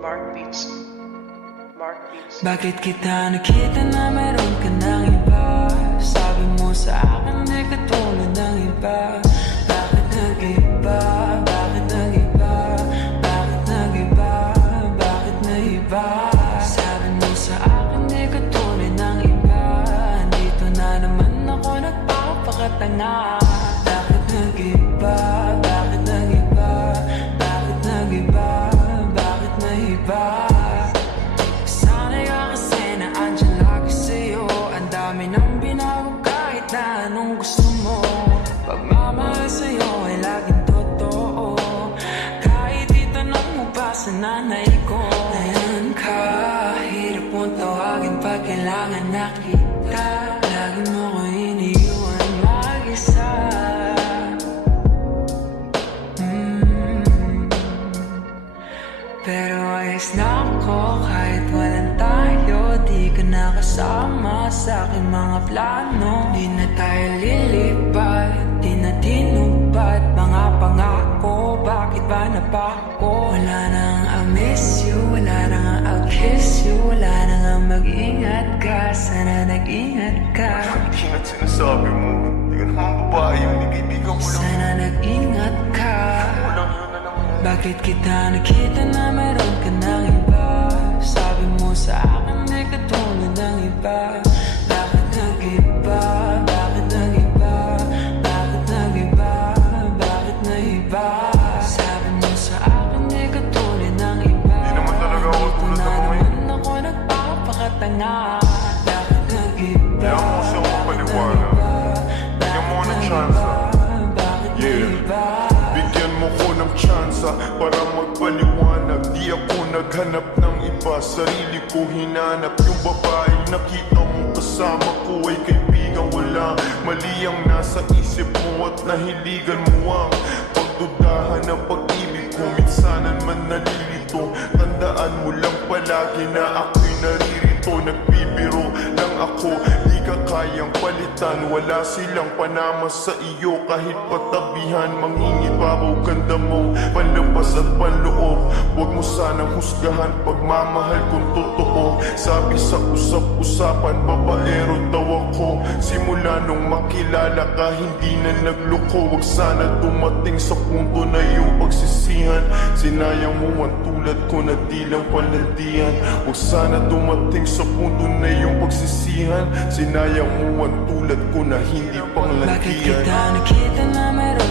Mark Beats. Mark Beats. Bakit kita nakita na meron ka ng iba? Sabi mo sa akin di ka tulad ng iba. Bakit nag-iba? Bakit nag-iba? Bakit nag-iba? Bakit nag-iba? Sabi mo sa akin di ka tulad ng iba. Dito na naman ako nagpapakatanga. Bakit nag-iba? Bakit nag-iba? Bakit nag-iba? Bakit nag-iba? Sana'y ka kasi na andyan lagi sa'yo. Ang dami nang binago kahit na anong gusto mo. Pagmamahal sa'yo ay laging totoo. Kahit itanong mo pa sa nanay ko. Ngayon ka, hirap mong tawagin pag kailangan nakita. Lagi mo ko iniwan mag-isa. Pero ayos na ako kahit walang tayo. Di ka nakasama sa aking mga plano. Di na tayo lilipat, di na tinupad mga pangako. Bakit ba napako? Wala nang I'll miss you, wala nang I'll kiss you. Wala nang mag-ingat ka, sana nag-ingat ka. Ingat sinasabi mo. Hindi ka naman babae yun, kaibigan ko lang. Sana nag-ingat ka. Walang yun na lang. Bakit kita nakita na meron ka ng iba? Sabi mo sa akin di ka tulad ng iba. Bakit nag-iba? Bakit nag-iba? Bakit nag-iba? Bakit nag-iba? Sabi mo sa akin di ka tulad ng iba. Di naman talaga ako Dito tulad na ako eh. naman ako nagpapakatanga. Bakit nag-iba? Kaya mo siya mapaliwanag. Bigyan mo ng chance. Bakit nag-iba? Bigyan mo ko ng tsansa para magpaliwanag. Di ako naghanap ng iba, sarili ko hinanap. Yung babae nakita mo kasama ko ay kaibigan. Wala mali ang nasa isip mo at nahiligan mo ang pagdudahan ng pag-ibig ko. Minsanan man nalilito, tandaan mo lang palagi na ako'y naririto. Nagbibiro lang ako, di ka kayang palitan. Wala silang panama sa iyo kahit patabihan. Mangingibabaw ganda mo, panlabas at panloob. Huwag mo sanang husgahan pagmamahal kung totoo. Sabi sa usap-usapan, babaero daw ako. Simula nung makilala ka, hindi na nagloko. Huwag sana dumating sa punto na iyong pagsisihan. Sinayang mo ang tulad ko na di lang palandian. Huwag sana dumating sa punto na iyong pagsisihan. Sinayang mo ang tulad ko na hindi Bakit panglandian. kita nakita na meron